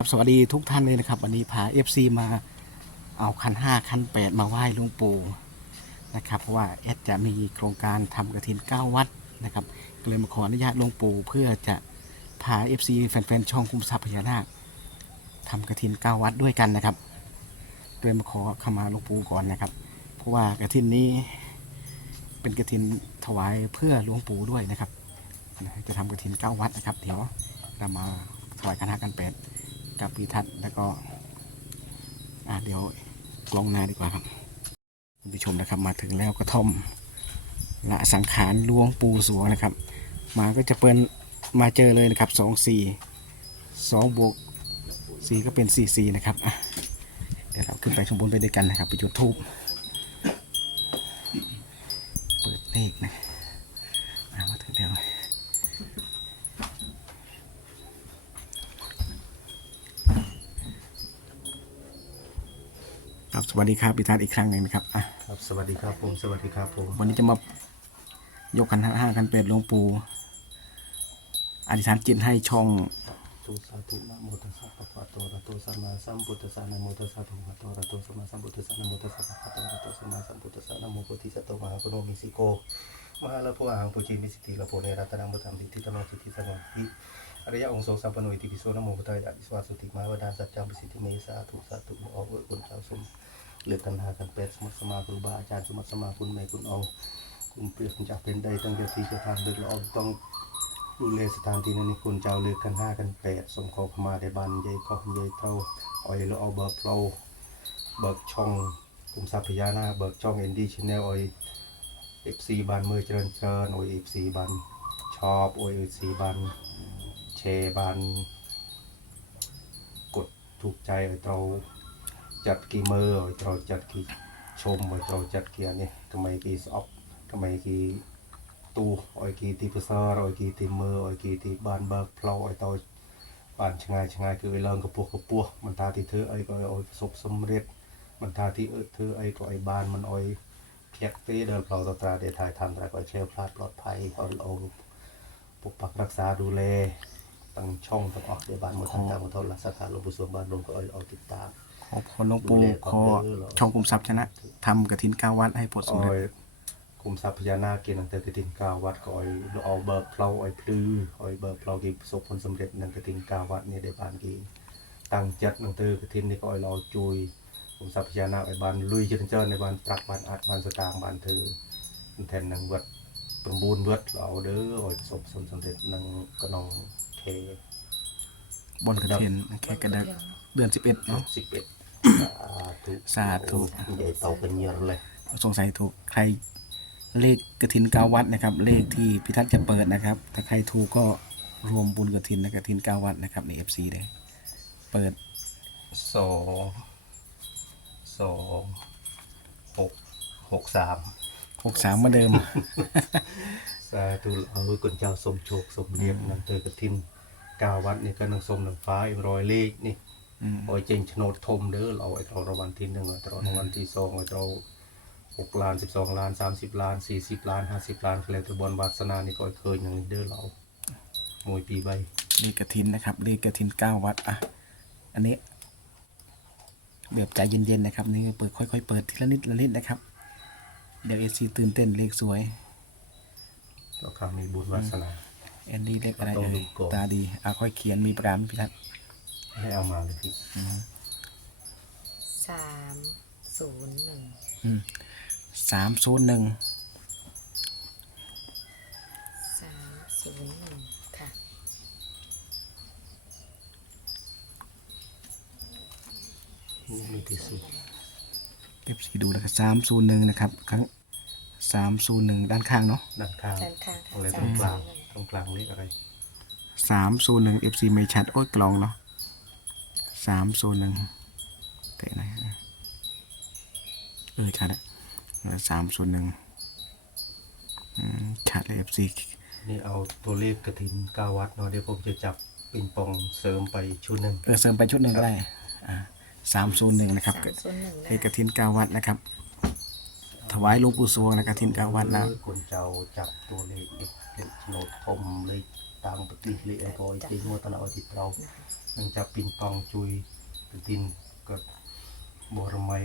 ครับสวัสดีทุกท่านเลยนะครับ วันนี้พา FC มาเอาคันห้าคันแปดมาไหว้หลวงปู่นะครับเพราะว่าแอดจะมีโครงการทำกระถินเก้าวัดนะครับก็เลยมาขออนุญาตหลวงปู่เพื่อจะพา FC แฟนๆ ช่องคุ้มทรัพย์พญานาคทำกระถินเก้าวัดด้วยกันนะครับก็เลยมาขอขมาหลวงปู่ก่อนนะครับ เพราะว่ากระถินนี้เป็นกระถินถวายเพื่อหลวงปู่ด้วยนะครับ จะทำกระถินเก้าวัดนะครับ เดี๋ยวเรามาถวายคันห้าคันแปด กับพิทัศน์แล้วก็อะเดี๋ยวกล้องนาดีกว่าครับคุณผู้ชมนะครับมาถึงแล้วกระท่อมละสังขารหลวงปู่สวงนะครับ มาก็จะเปิ้นมาเจอเลยนะครับสองสี่สองบวกสี่ก็เป็นสี่สี่นะครับเดี๋ยวเราขึ้นไปข้างบนไปด้วยกันนะครับไปจุดทูบเปิดเลขนะอะมาถึงแล้ว ครับส วัสดีครับพิทัศน์อีกครั้งหนึ่งนะครับอะครับสวัสดีครับผมสวัสดีครับผมวันนี้จะมายกคันห้าคันเป็ดหลวงปู่อธิษฐานจิตให้ช่องตุสาธุนะโมตัสสะปะปะโตอะระโตสัมมาสัมพุทธัสสะนะโมตัสสะภะคะวะโตอะระโตสัมมาสัมพุทธัสสะนะโมตัสสะภะคะวะโตอะระโตสัมมาสัมพุทธัสสะนะโมโพธิสัตว์มหาปุโนมิสิโกมหาละโพอาหังปุจิมิสิทธิละโพเนรัตนังมุตัมติทิตโนสิทธิสังวทิอริยองค์ทรงสัมปันโนอิติปิโสนะโมพุทธายะวิสวาสุติมาวดานสัจจังปิสิทธิเมสาธุสาธุโมเอาเว้ยคุณเจ้าสม เลือกกันหากันเป็ดสมุทสมาครูบาอาจารย์สมุทสมาคุณแม่คุณเอาคุณเปรียบคุณจากเป็นใดตั้งเดียวที่จะทางเดินละอองต้องดูแลสถานที่นั้นนี่คุณเจ้าเลือกกันห้ากันแปดสมขอขมาได้บันยายก็ยายเท่าอ้อยแล้วเอาเบิกเราเบิกช่องกลุ่มทรัพยานาเบิกช่องเอ็นดี้ชแนลอ้อยเอฟซีบันมือเจริญเจริญอ้อยเอฟซีบันชอบอ้อยเอฟซีบันแชร์บันกดถูกใจอ้อยเรา จัดกี่มือเจ้าจัดกี่ชมเจ้าจัดกี่อันนี้ทำไมกี่สอบทำไมกี่ตูอ้อยกี่ที่ภาษาอ้ยกี่ที่มืออ้ยกี่ที่บ้านเบิกเพลาอ้อยตัาบ้านชงายชงไยคือไอ้เลิงกระปัวกระปัวมันทาที่เธอไอ้ก็ไอ้อ้อยปรสมเร็จมันทาที่เธอไอ้ก็ไอ้บ้านมันอ้อยเพียกเต้เดินเพลาตาตาเดทายทำแต่ก็เชื่อพลาดปลอดภัยเอาเอาปกปักรักษาดูแล ทั้งช่องทั้งออกเดียบานหมดทางกางหอดทอดละสาขาหลวงปู่สวงบ้านหลวงก็ออกติดตาม ขอพรหลวงปู่ขอช่องกลุ่มทรัพย์ชนะทำกระถินเก้าวัดให้ผลสำเร็จกลุ่มทรัพย์พญานาคเกินนังเตอร์กระติงก้าวัดก็ออยเอาเบิกเพลาออยพลื้อออยเบิกเพลากีประสบผลสำเร็จนังกระติงก้าวัดเนี่ยได้บานกีตั้งจัดนังเตอร์กระตินนี่ก็ออยรอจุยกลุ่มทรัพย์พญานาคไอบานลุยเชิญเจริญในบานปรักบานอัดบานสตางบานเธอแทนนังวัดประมูลวัดเราเด้อออยประสบผลสำเร็จนังกระนอง บนกระเทียนแค่กระเดกเดือนสิบเอ็ดเนาะสิอ็ดสาธุใหญ่โตเป็นเยอะเลยสงสัยถูกใครเลขกระถินเกาวัดนะครับ เลขที่พิทักษ์จะเปิดนะครับ ถ้าใครถูกก็รวมบุญกระถินนะกระถินเกาวัดนะครับในเอฟซีเลยเปิดสองสองหกหกสามหกสามมาเดิม สาธุเอาไว้คนเจ้าสมโชคสมเรียบนันเตอกระทินกาวัดนี่ก็นังสมนังฟ้าอีกร้อยเลขนี่อืมโอ้ยเจงโฉนดทมเด้อเราไอ้เรารางวัลที่หนึ่งเรารางวัลที่สองเราหกล้านสิบสองล้านสามสิบล้านสี่สิบล้านห้าสิบล้านแล้วแต่บอลวาสนานี่ก็เคยอย่างนี้เด้อเรามวยปีใบเลขกระถินนะครับเลขกระถินเก้าวัดอะอันนี้แบบใจเย็นๆนะครับนี่เปิดค่อยๆเปิดทีละนิดละนิดนะครับเดี๋ยวเอซีตื่นเต้นเลขสวย ก็ข้ามีบุญวาสนา แอนดี้เลขอะไรต้องเอ่ดูยก่อน ตาดีอะค่อยเขียนมีประการพิทัศน์ให้เอามาเลยพี่สามศูนย์หนึ่งสามศูนย์หนึ่งสามศูนย์หนึ่งค่ะ นี่มีที่สุด เอฟซีดูนะครับสามศูนย์หนึ่งนะครับครั้ง สามศูนย์หนึ่งด้านข้างเนาะด้านข้างด้านข้างอะไรค่ะตรงกลางสมศูนย์หนึ่งตรงกลางเลขอะไรสามศูนย์หนึ่งเอฟซีไม่ชัดโอ้ยกลองเนาะสามศูนย์หนึ่งเตะไหนอยเออชัดอะสามศูนย์หนึ่งชัดเลยเอฟซีนี่เอาตัวเลขกระถินกาวัดเนาะเดี๋ยวผมจะจับปิงปองเสริมไปชุดหนึ่งเออเสริมไปชุดหนึ่งก็ได้อ่าสามศูนย์หนึ่งนะครับสามศูนย์หนึ่งเลขกระถินเก้าวัดนะครับถ วายหลวงปู่สวงนะกระถินเก้าวัดนะ คนเจ้าจับตัวเลขเลขโฉนดทมเลขตามปฏิเลขอะไรก็ไอ้ที่งวดตอนเอาไอ้ที่เรา នឹងចាប់ពីងប៉องជួយទន្ទិនក៏បរមី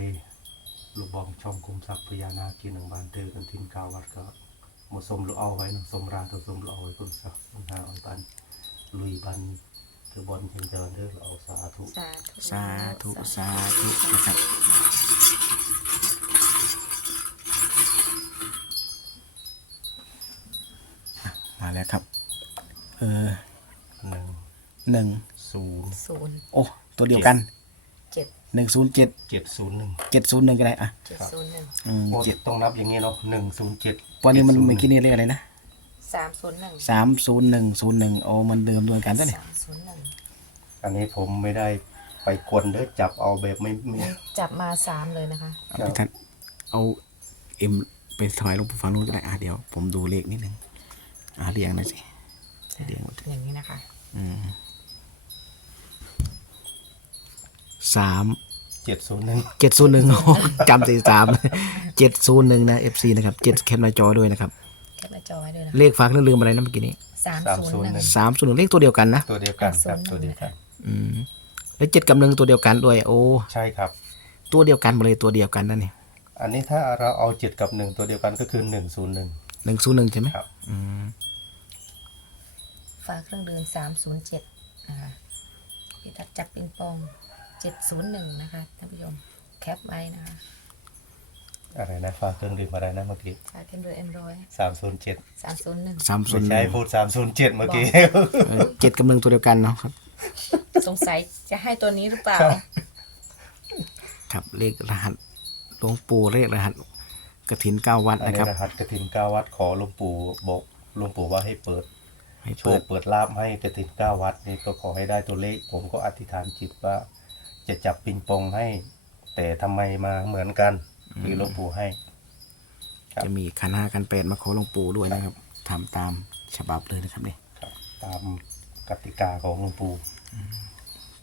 លោកបងចំគុំស័ព្ទពយាណាជានឹងបានទៅទន្ទិនកៅវត្តក៏មកសុំលោកអោហើយនឹងសុំរាទៅសុំលោកអោឲ្យគុំស័ព្ទនឹងថាឲ្យបានលុយបានទៅបនជាងច្រើនទៅលោកអោសាធុ สาธุ สาธุ แล้วครับ เออหนึ่งหนึ่งศูนย์ศูนย์โอ้ ตัวเดียวกันเจ็ดหนึ่งศูนย์เจ็ดเจ็ดศูนย์หนึ่งเจ็ดศูนย์หนึ่งก็ได้อะเจ็ดศูนย์หนึ่งอืมโอ้เจ็ดต้องนับอย่างนี้เนาะหนึ่งศูนย์เจ็ดวันนี้มันเมื่อกี้นี่เลขอะไรนะสามศูนย์หนึ่งสามศูนย์หนึ่งศูนย์หนึ่งโอ้มันเดิมด้วยกันตั้งเนี่ยสามศูนย์หนึ่งอันนี้ผมไม่ได้ไปกวนเด้อจับเอาแบบไม่ไม่จับมาสามเลยนะคะ เอาไปท่านเอาเอ็มไปถวายหลวงปู่ฟังนู้นก็ได้อะเดี๋ยว ผมดูเลขนิดนึง อะเรียงหน่อยสิเรียงหมดอย่างนี้นะคะอืมสามเจ็ดศูนย์หนึ่งเจ็ดศูนย์หนึ่งจำตีสามเจ็ดศูนย์หนึ่งนะเอฟซีนะครับเจ็ดแคปหน้าจอด้วยนะครับแคปหน้าจอไว้ด้วยนะเลขฝากลืมอะไรนะเมื่อกี้นี้สามศูนย์หนึ่งสามศูนย์หนึ่งเลขตัวเดียวกันนะตัวเดียวกันครับศูตัวนย์หเดีนึ่ยวงกันอืมแล้วเจ็ดกับหนึ่งตัวเดียวกันด้วย โอ้ใช่ครับ ตัวเดียวกันหมดเลยตัวเดียวกันนั่นนี่อันนี้ถ้าเราเอาเจ็ดกับหนึ่งตัวเดียวกันก็คือหนึ่งศูนย์หนึ่งหนึ่งศูนย์หนึ่งใช่ไหมครับ อืมฝาเครื่องดื่มสามศูนย์เจ็ดนะคะพี่ทัดจับปิงปองเจ็ดศูนย์หนึ่งนะคะท่านผู้ชมแคปไว้นะคะอะไรนะฝากเครื่องดื่มอะไรนะเมื่อกี้ฝาเครื่องดื่มเอ็มร้อยสามศูนย์เจ็ดสามศูนย์หนึ่งสามศูไม่นย์ใช่พูดสามศูนย์เจ็ดเมื่อกี้เออเจ็ดกับหนึ่งตัวเดียวกันเนาะครับ สงสัยจะให้ตัวนี้หรือเปล่า ครับเลขรหัสหลวงปู่เลขรหัส กระถินเก้าวัดอันนะคนี้รับ รหัสกระถินเก้าวัดขอหลวงปู่บอกหลวงปู่ว่าให้เปิด ให้โชเปิคดเปิดลาบให้กระถินเก้าวัดนี่ก็ขอให้ได้ตัวเลข ผมก็อธิษฐานจิตว่าจะจับปิงปองให้ แต่ทำไมมาเหมือนกันคือหลวงปู่ให้ ครับ จะมีขันห้าขันแปดมาขอหลวงปู่ด้วยนะครับทำตามฉบับเลยนะครับนี่ครับ ตามกติกาของหลวงปู่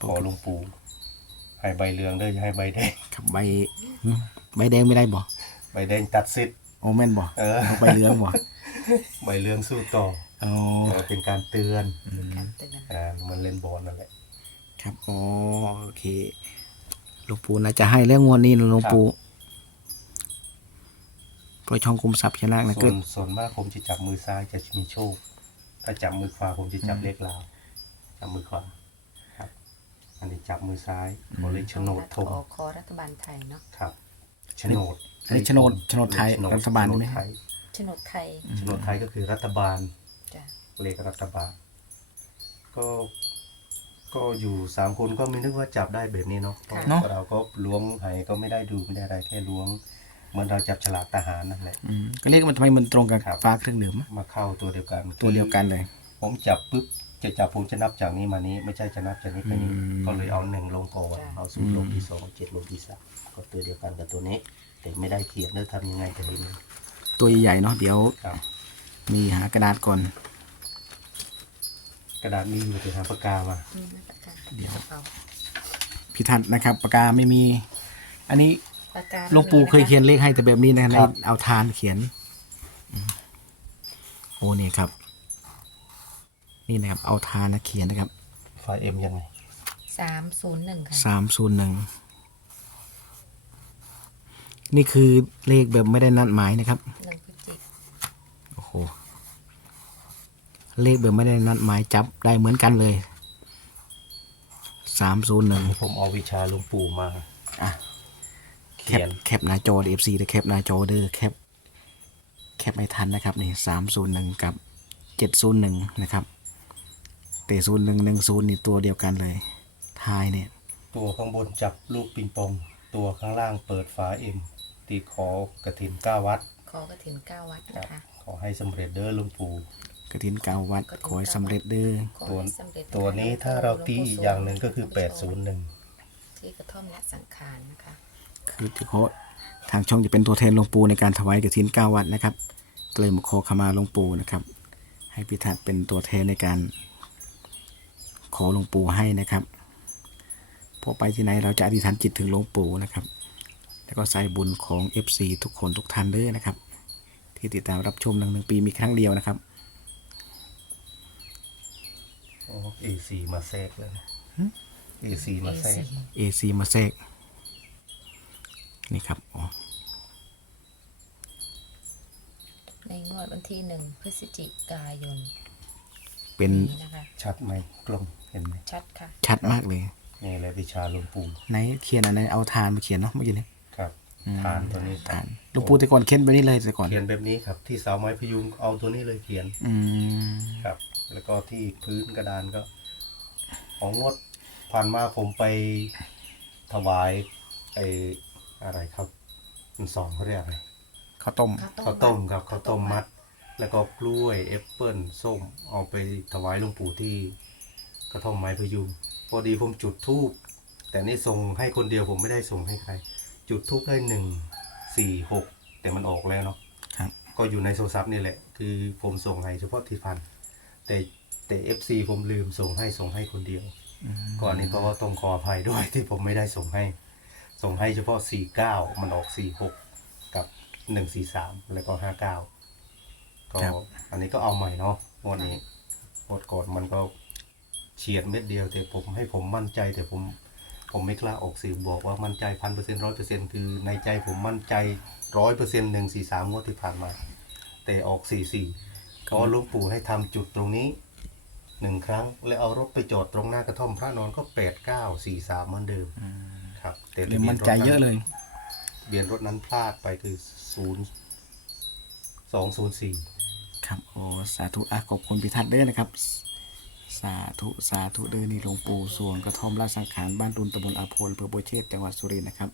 ขอหลวงปู่ให้ใบเหลืองเด้ออย่าให้ใบแดง ครับใบหึใบแดงไม่ได้บ่ ใบแดงตัดสิทธิ์ โอ้แม่นบ่เออเอาใบเหลืองบ่ใบเหลืองสู้ต่ออ๋อเออเป็นการเตือนการเตือนอ่ามันเล่นบอลนั่นแหละ ครับอ๋อโอเคหลวงปู่น่าจะให้แล้วงวดนี้นะหลวงปู่โดยช่องคุมทรัพย์ชนะนะส่เกิวดนส่วนมากผมจะจับมือซ้ายจะมีโชค ถ้าจับมือขวาผมจะจับเลขลาว จับมือขวาครับ อันนี้จับมือซ้ายขอเลขโฉนดธงขอขอรัฐบาลไทยเนาะครับ โฉนดอันนี้โฉนดโฉนดไทยโฉนดรัฐบาลโฉนไหมดไทยโฉนดไทยโฉนดไทยก็คือรัฐบาล จ้ะเลขรัฐบาล ก็ก็อยู่สามคนก็ไม่นึกว่าจับได้แบบนี้เนาะเพราะเนาะเราก็ล้วงไหก็ไม่ได้ดูไม่ได้อะไรแค่ล้วงเหมือนเราจับฉลากทหารนั่นแหละ อืมก็เรียกมันทำไมมันตรงกับครับ ฟ้าเครื่องดื่มอะมาเข้าตัวเดียวกันตัวเดียวกันเลย ผมจับปุ๊บ จะจับผมจะนับจากนี้มานี้ ไม่ใช่จะนับจากนี้ไปนี้ อืม ก็เลยเอาหนึ่งลงก่อนเอาศูนย์ลงที่สองเอาเจ็ดลงที่สามก็ตัวเดียวกันกับตัวนี้ แต่ไม่ได้เขียนเนื้อทำยังไงแต่เห็นตัวใหญ่ๆเนาะเดี๋ยวครับ มีหากระดาษก่อน กระดาษมีอยู่แต่หาปากกามานี่นะปากกาเดี๋ยวกระเป๋าพิทัศน์นะครับปากกาไม่มี อันนี้ปากกาหลวงปู่เคยเขียนเลขให้แต่แบบนี้นะคในรับเอาทานเขียนอืมโอ้เนี่ยครับ นี่นะครับเอาทานนะเขียนนะครับไฟล์เอ็มยังไงสามศูนย์หนึ่งค่ะ สามศูนย์หนึ่งนี่คือเลขแบบไม่ได้นัดหมายนะครับหนึ่งพฤศจิกโอ้โหเลขแบบไม่ได้นัดหมายจับได้เหมือนกันเลยสามศูนย์หนึ่งผมเอาวิชาหลวงปู่มา อะ แคเขียปนแคปหน้าจอเอฟซีแต่แคปหน้าจอเด้อแคปแคปไม่ทันนะครับนี่สามศูนย์หนึ่งกับเจ็ดศูนย์หนึ่งนะครับ แต่ศูนย์หนึ่งหนึ่งศูนย์นี่ตัวเดียวกันเลยทายเนี่ย ตัวข้างบนจับลูกปิงปอง ตัวข้างล่างเปิดฝาเอ็มตีขอกระถินเก้าวัดขอกระถินเก้าวัดครันะบคะ ขอให้สำเร็จเด้อหลวงปู่กระถินเก้าวัดขอให้สำเร็จเด้อขอตัวให้สำเร็จตัวนี้ถ้าเราตีอีกอย่างหนึ่งก็คือ 801 ที่กระท่อมและสังขารนะคะ คือที่เขาทางช่องจะเป็นตัวแทนหลวงปู่ในการถวายกระถินเก้าวัดนะครับก็เลยมาขอขมาหลวงปู่นะครับ ให้พิทัศน์เป็นตัวแทนในการ ขอหลวงปู่ให้นะครับพอไปที่ไหนเราจะอธิษฐานจิตถึงหลวงปู่นะครับ แล้วก็ใส่บุญของ FC ทุกคนทุกท่านเด้อนะครับ ที่ติดตามรับชมหนึ่งหนึ่งปีมีครั้งเดียวนะครับโอ้เอซีมาแทรกแล้วนะเอซีมาแทรก AC มาแทรกนี่ครับอ๋อในงวดวันที่หนึ่งพฤศจิกายนเป็นนี้นะคะ ชัดไหมกลม เห็นไหมชัดค่ะ ชัดมากเลย นี่แหละวิชาหลวงปู่ไหนเขียนอะไรเอาทานมาเขียนเนาะเมื่อกี้นี้ครับอืมฐานตัวนี้คทารับนหลูกปูแต่ก่อนเขียนแบบนี้เลยแต่ก่อน เขียนแบบนี้ครับ ที่เสาไม้พยุงเอาตัวนี้เลยเขียนอืมครับ แล้วก็ที่พื้นกระดานก็ ของงดผ่านมาผมไปถวายไออะไรครับมันสองเขาเรียกอะไร ข้าวต้ม ข้าวต้มครับข้าวต้มมัด แล้วก็กล้วยแอปเปิ้ลส้มเอาไปถวายหลวงปู่ที่ กระท่อมไม้พยุงพอดีผมจุดทูบแต่นี่ส่งให้คนเดียวผมไม่ได้ส่งให้ใคร จุดทูบได้หนึ่งสี่หกแต่มันออกแล้วเนาะครับ ก็อยู่ในโทรศัพท์นี่แหละ คือผมส่งให้เฉพาะที่พันแต่แต่เอฟซีผมลืมส่งให้ส่งให้คนเดียว ก่อนนี้เพราะว่าต้องขออภัยด้วยที่ผมไม่ได้ส่งให้ ส่งให้เฉพาะ49มันออก46กับ143แล้วก็59ก็ครับ อันนี้ก็เอาใหม่เนาะงวดนี้งวดก่อนมันก็ เฉียดเม็ดเดียว แต่ผมให้ผมมั่นใจแต่ผมผมไม่กล้าออกสื่อบอกว่ามั่นใจพันเปอร์เซ็นต์ร้อยเปอร์เซ็นต์คือในใจผมมั่นใจร้อยเปอร์เซ็นต์หนึ่งสี่สามงวดที่ผ่านมา แต่ออกสี่สี่ก็หลุงปู่ให้ทำจุดตรงนี้หนึ่งครั้ง แล้วเอารถไปจอดตรงหน้ากระท่อมพระนอนก็แปดเก้าสี่สามเหมือนเดิมครับ แต่เลยมั่นใจเยอะเลยทะเบียนรถนั้นพลาดไปคือศูนย์สองศูนย์สี่ครับโอ้สาธุอะขอบคุณพิทัศน์เด้อนะครับ สาธุ สาธุเด้อนี่หลวงปู่สวงกระท่อมราชสังขารบ้านดุนตำบลอาโพนอำเภอโบวเชษจังหวัดสุรินทร์นะครับ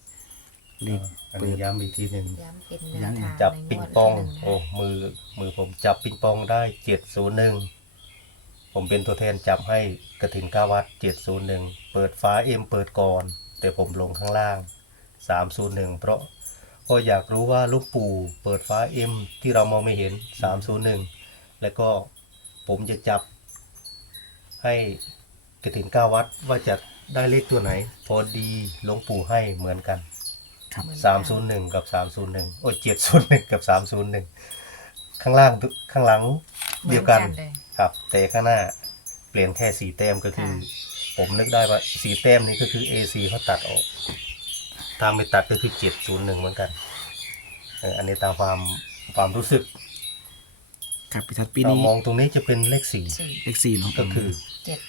เลขอันเปินี้ด ย้ำอีกทีหนึ่งย้ำเป็นยัแนงวทางจับในปิงวดปองวันที่หนึ่โอ้มือ มือผมจับปิงปองได้เจ็ดศูนย์หนึ่งผมเป็นตัวแทนจับให้กระถินก้าวัดเจ็ดศูนย์หนึ่งเปิดฟ้าเอ็มเปิดก่อน แต่ผมลงข้างล่างสามศูนย์หนึ่งเพราะเพราะอยากรู้ว่าลูกปู่เปิดฟ้าเอ็มที่เรามองไม่เห็นสามศูนย์หนึ่งแล้วก็ผมจะจับ ให้กระถินก้าวัดว่าจะได้เลขตัวไหน พอดีหลวงปู่ให้เหมือนกันครับเหมือนสามศูนย์หนึ่งกับสามศูนย์หนึ่งโอ้ยเจ็ดศูนย์หนึ่งกับสามศูนย์หนึ่งข้างล่างทุข้างหลังเดียวกันหมือเลย ครับ แต่ข้างหน้าเปลี่ยนแค่สีแต้มก็คือ ค่ะ ผมนึกได้ว่าสีแต้มนี้ก็คือ AC เขาตัดออกถ้าไม่ตัดก็คือเจ็ดศูนย์หนึ่งเหมือนกันเอออันนี้ตามความความรู้สึก ครับพิทัศน์ปีเรานี้มองตรงนี้จะเป็นเลขสี่สี่เลขสี่เนาะก็คือเจ็ด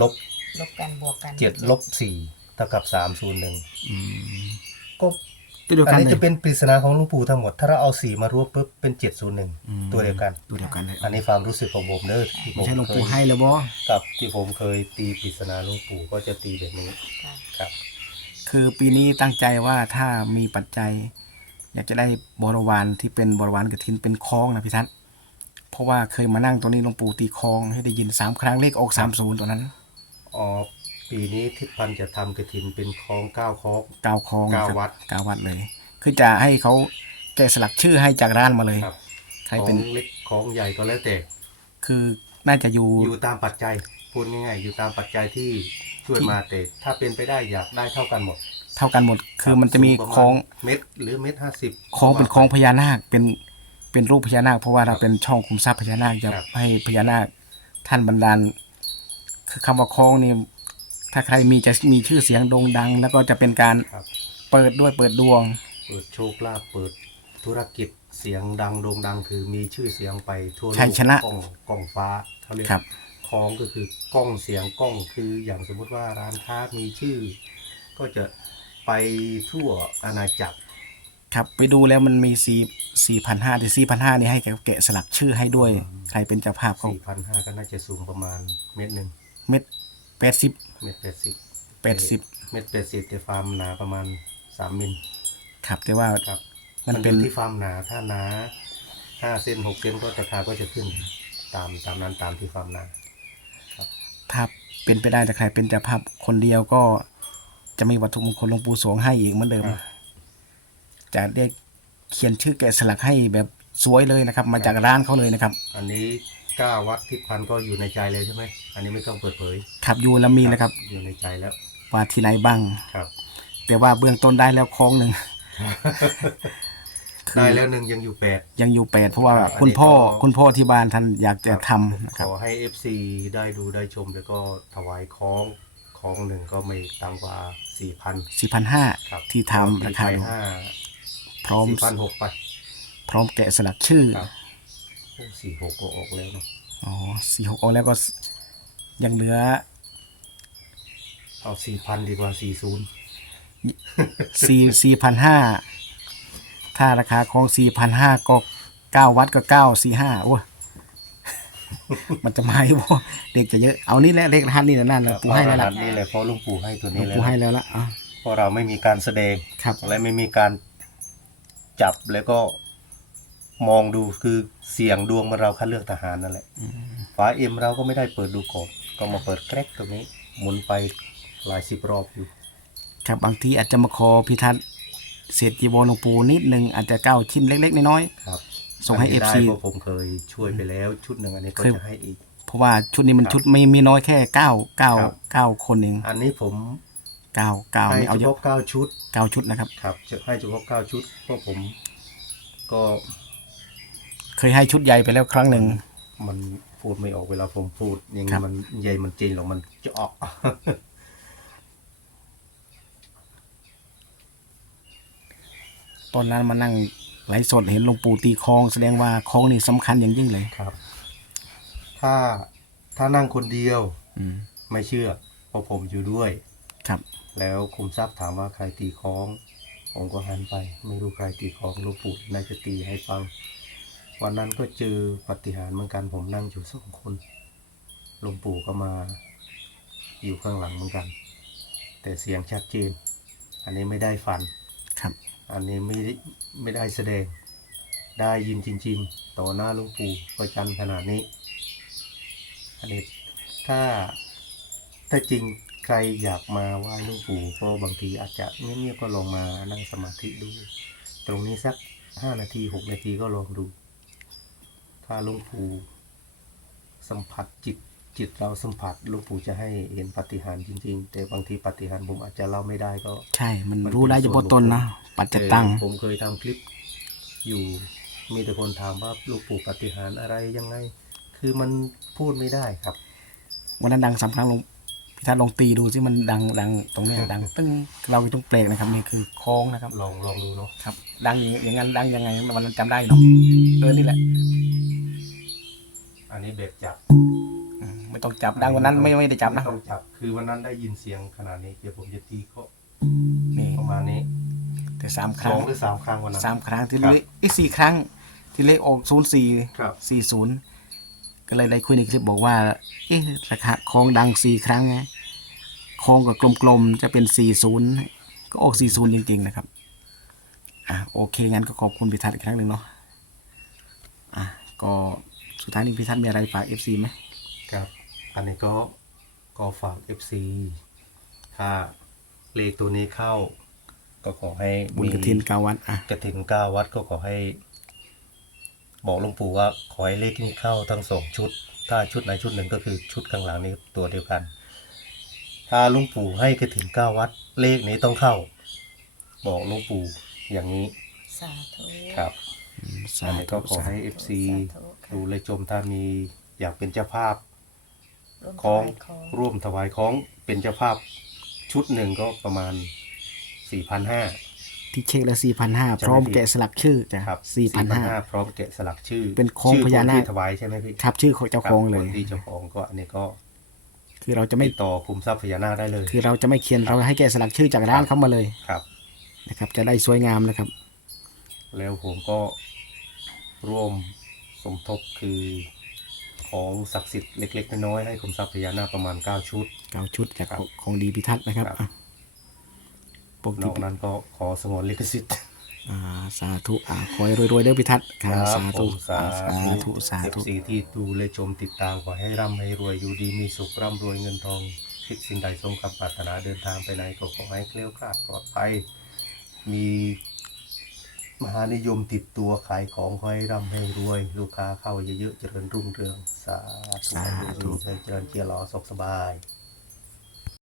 ลบลบกันบวกกันเจ็ดลบสี่เท่ากับสามศูนย์หนึ่งมก็ตัวเดียวอักันนนี้เลยจะเป็นปริศนาของหลวงปู่ทั้งหมด ถ้าเราเอาสี่มารวมปุ๊บเป็นเจ็ดศูนย์หนึ่งอืมตัวเดียวกัน ตัวเดียวกันเลยอันนี้ความรู้สึกของผมเนอะที่ผไม่มใช่หลวงเคปู่ยให้เลยบ่กับที่ผมเคยตีปริศนาหลวงปู่ก็จะตีแบบนี้ค่ะครับคือปีนี้ตั้งใจว่าถ้ามีปัจจัย อยากจะได้บริวารที่เป็นบริวารกฐินเป็นคล้องนะพิทัศน์ เพราะว่าเคยมานั่งตรงนี้หลวงปู่ตีคล้องให้ได้ยินสามครั้งเลขออกสามศูนย์ตัวนั้นอ๋อปีนี้ทิศพันธ์จะทำกระถินเป็นคล้องเก้าคล้องเก้าคล้องเก้าครับวัด เก้าวัดเลย คือจะให้เขาแกะสลักชื่อให้จากร้านมาเลยครับ ใครขอเป็นงเล็กของใหญ่ก็แล้วแต่ คือน่าจะอยู่ อยู่ตามปัจจัยพูดง่ายๆ อยู่ตามปัจจัยที่ช่วยมาแต่ถ้าเป็นไปได้อยากได้เท่ากันหมดเท่ากันหมด คือมันจะมีสูปรคล้องเม็ดหรือเม็ดห้าสิบคล้องเป็นคล้องพญานาคเป็น เป็นรูปพญานาคเพราะว่าเราเป็นช่องคุมทรัพย์พญานาคจะครับให้พญานาคท่านบันดาลคือคำว่าคล้องนี่ถ้าใครมีจะมีชื่อเสียงโด่งดัง แล้วก็จะเป็นการครับ เปิดด้วยเปิดดวง เปิดโชคลาภเปิดธุรกิจเสียงดังโด่งดังคือมีชื่อเสียงไปทั่วโลกชัยชนะ กล้องกล้องฟ้าเขาเรียก ครับ คล้องก็คือกล้องเสียงกล้องคืออย่างสมมุติว่าร้านค้ามีชื่อ ก็จะไปทั่วอาณาจักร ครับไปดูแล้วมันมีสี่สี่พันห้าแต่สี่พันห้านี่ให้แกแกะสลักชื่อให้ด้วย ใครเป็นเจ้าภาพเขาสี่พันห้าก็น่าจะสูงประมาณเม็ดหนึ่งเม็ดแปดสิบเม็ดแปดสิบแปดสิบเม็ดแปดสิบแต่ฟาร์มหนาประมาณสามมิลครับแต่ว่าครับมันเป็นอยู่ที่ฟาร์มหนาถ้าหนาห้าเซนหกเซนก็ราคาก็จะขึ้น ตามตามนั้นตามที่ฟาร์มหนาถ้าเป็นไปได้แต่ใครเป็นเจ้าภาพคนเดียวก็จะมีวัตถุมงคลหลวงปู่สวงให้อีกเหมือนเดิม จะได้เขียนชื่อแกะสลักให้แบบสวยเลยนะครับ มาจากร้านเขาเลยนะครับอันนี้เก้าวัดทิศพันธุ์ก็อยู่ในใจเลยใช่ไหมอันนี้ไม่ต้องเปิดเผยขับอยู่แล้วมีนะครับ อยู่ในใจแล้วว่าที่ไหนบ้างครับ แต่ว่าเบื้องต้นได้แล้วคล้องหนึ่งคือได้แล้วหนึ่งยังอยู่แปดยังอยู่แปดเพราะว่าครับคุณพ่ออันนี้ก็คุณพ่อที่บ้านท่านอยากจะทำนะคขรับอให้ FC ได้ดูได้ชมแล้วก็ถวายคล้องของหนึ่งก็ไม่ต่ำกว่าสี่พันสี่พันห้าครับที่ทำราคาไปลงห้า พร้อมสี่พันหกไปพร้อมแกะสลักชื่อครับโอ้สี่หกก็ออกแล้วเนาะอ๋อสี่หกออกแล้วก็ยังเหลือเอาสี่พันดีกว่าสี่ศูนย์สี่สี่พันห้าถ้าราคาของสี่พันห้าก็เก้าวัดก็เก้าสี่ห้าโอ้ยมันจะมาอีกบ่เด็กจะเยอะเอานี่แหละเลขรหัสนี่แหละนั่นแหละปูให้แล้วล่ะนี่แหละเพราะลุงปู่ให้ตัวหลวนี้งแล้วปูให้แล้วล่ะอะเพราะเราไม่มีการแสดงครับ และไม่มีการ จับแล้วก็มองดูคือเสียงดวงเหมันเราคัดเลือกทหารนั่นแหละฝาเอ็มเราก็ไม่ได้เปิดดูก่อนก็มาเปิดแกรกตรงนี้ หมุนไปหลายสิบรอบอยู่ ครับบางทีอาจจะมาขอพิทัศน์เศษจีวรหลวงปู่นิดนึงอาจจะเก้าชิ้นเล็กๆน้อยครับส่งให้นนี้ FC ได้เพราะผมเคยช่วยไปแล้วชุดหนึ่งอันนี้ก็เคย จะให้อีกๆเพราะว่าชุดนี้มันชุดไม่มีน้อยแค่เก้าเก้าครับ เก้าคนเอง อันนี้ผม เก้าเก้าให้ไม่เอาเฉเยอะพาะเก้าชุด เก้าชุดนะครับ ครับจะให้เฉพาะเก้าชุดเพราะผม ก็เคยให้ชุดใหญ่ไปแล้วครั้งหนึ่ง มันพูดไม่ออกเวลาผมพูดอย่างครันี้บมันใหญ่มันจริงหรอกมันจะออก ตอนนั้นมานั่งไลฟ์สดเห็นหลวงปู่ตีคลองแสดงว่าคลองนี่สำคัญอย่างยิ่งเลยครับ ถ้าถ้านั่งคนเดียวอืมไม่เชื่อเพราะผมอยู่ด้วย ครับ แล้วคุมทรัพย์ถามว่าใครตีคล้อง ผมก็หันไป ไม่รู้ใครตีคล้องหลูกปู่น่าจะตีให้ฟัง วันนั้นก็เจอปาฏิหารย์เหมือนกันผมนั่งอยู่สองคนหลวงปู่ก็มาอยู่ข้างหลังเหมือนกัน แต่เสียงชัดเจน อันนี้ไม่ได้ฟันครับ อันนี้ไม่ได้ไม่ได้แสดง ได้ยินจริง ๆ ต่อหน้าหลวงปู่ประจันขนาดนี้ อันนี้ถ้าถ้าจริง ใครอยากมาไหว้หลวงปู่ก็บางทีอาจจะเงียบๆก็ลองมานั่งสมาธิดู ตรงนี้สักห้านาทีหกนาทีก็ลองดู ถ้าหลวงปู่สัมผัสจิตจิตเราสัมผัสหลวงปู่จะให้เห็นปาฏิหารย์จริง ๆ แต่บางทีปาฏิหารย์ผมอาจจะเล่าไม่ได้ก็ ใช่ มันมันรู้ได้เป็นเฉส่วนพาะตนนะ ปัจจตังเออผมเคยทำคลิปอยู่มีแต่คนถามว่าหลูกปู่ปาฏิหารย์อะไรยังไง คือมันพูดไม่ได้ครับ วันนั้นดังสามครั้งลง พิทัศน์ลองตีดูสิมันดังดังตรงเนี้ยดังตึ้งเราต้องเปลกนะครับนี่คือคลองนะครับลองลองดูเนาะครับ ดังอย่างอย่างนั้นดังยังไงวันนั้นจำได้เนาะเออนี่แหละ อันนี้เบ็ดจับอืมไม่ต้องจับดังวันนั้นไม่ไม่ได้จับนะไม่ต้องจับ คือวันนั้นได้ยินเสียงขนาดนี้เดี๋ยวผมจะตีเขานี่ประมาณนี้แต่สามคสรั้องงหรือสามครั้งวันนั้น สามครั้งที่ครับเลขอีกสี่ครั้งที่เลขออกศูนย์สี่ครับ สี่ศูนย์ ก็เลยได้คุยในคลิปบอกว่า เอ๊ะราคาคลองดังสี่ครั้งไงคลองกับกลมๆจะเป็นสี่ศูนย์ก็ออกสี่ศูนย์จริง ๆ นะครับ อะโอเค งั้นก็ขอบคุณพิทัศน์อีกครั้งหนึ่งเนาะ อะก็สุดท้ายนี้พิทัศน์มีอะไรฝากเอฟซีไหมครับ อันนี้ก็ก็ฝาก FC ถ้าเลขตัวนี้เข้า ก็ขอให้บุญกระถินกาวัดอะ กระถินเก้าวัดก็ขอให้ บอกหลวงปู่ว่าขอให้เลขนี้เข้าทั้งสองชุด ถ้าชุดไหนชุดหนึ่งก็คือชุดข้างหลังนี้ตัวเดียวกัน ถ้าหลวงปู่ให้กระถินเก้าวัด เลขนี้ต้องเข้า บอกหลวงปู่อย่างนี้สาธุครับสาอันนี้ธุก็ขอสาให้ธุ FC สาธุค่ะ ดูเลยจมถ้ามีอยากเป็นเจ้าภาพร่วมของถวายของร่วมถวายของเป็นเจ้าภาพชุดหนึ่งก็ประมาณสี่พันห้า ที่เช็คแล้วสี่พันห้าใช่ไหมพร้อมพี่แกะสลักชื่อจ้ะครับสี่พันห้าพร้อมแกะสลักชื่อ เป็นโครงชื่พญานาคที่ถวายใช่ไหมพี่ครับชื่อของเจ้าของเลคยนที่เจ้าของก็อันนี้ก็ คือเราจะไม่ติดต่อคุมทรัพย์พญานาคได้เลย คือเราจะไม่เขียนเราให้แกะสลักชื่อจากร้านเขามาเลยครับนะครับ จะได้สวยงามนะครับ แล้วผมก็ร่วมสมทบคือของศักดิ์สิทธิ์เล็กๆน้อยๆให้คุมทรัพย์พญานาคประมาณ 9 ชุดเก้าชุดจากครับของของดีพิทัศน์นะครับ ครับอะปกนติอกนั้นก็ขอสงวนลิขสิทธิ์อ่าสาธุอ่าขอให้รวยๆเด้อพิทัศน์ครับสาผธุมสาอ่าสาธุธุสาเอฟธุซีที่ดูและชมติดตามขอให้ร่ำให้รวยอยู่ดีมีสุขร่ำรวยเงินทองคิดสิ่งใดสมกับปรารถนาเดินทางไปไหนก็ขอให้เคลี้ยวคลาดปลอดภัยมีมหานิยมติดตัวขายของขอให้ร่ำให้รวย ลูกค้าเข้าเยอะๆเจริญรุ่งเรืองสาธุเจริญเจริญเจียรอสุขสบาย